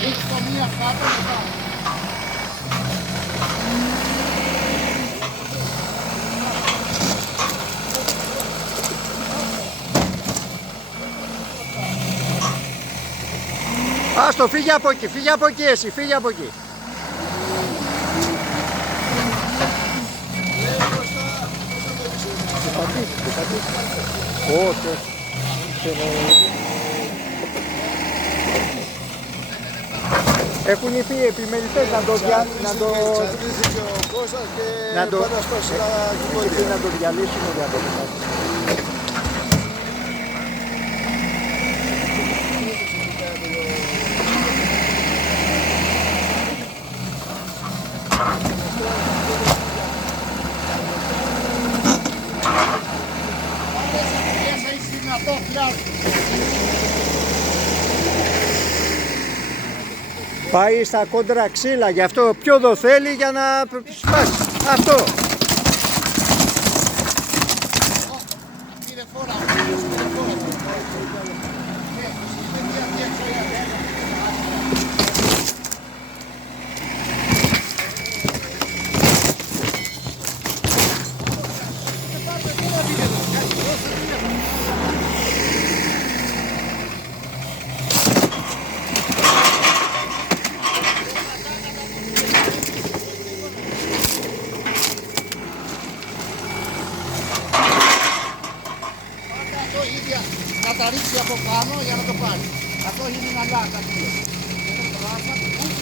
Ρίξω μία κάτω μετά. Άστο, φύγε από εκεί εσύ, φύγε από εκεί. Όχι. Έχουν πει οι επιμελητές να το Τσαντίστηκε ο Κώστας και πάντα σπάσει να το διαλύσουν για το πάει στα κόντρα ξύλα, γι' αυτό πιο θέλει για να σπάσει. Αυτό. Να τα ρίξει από πάνω για να το πάρει. Αυτό είναι ένα λάκα.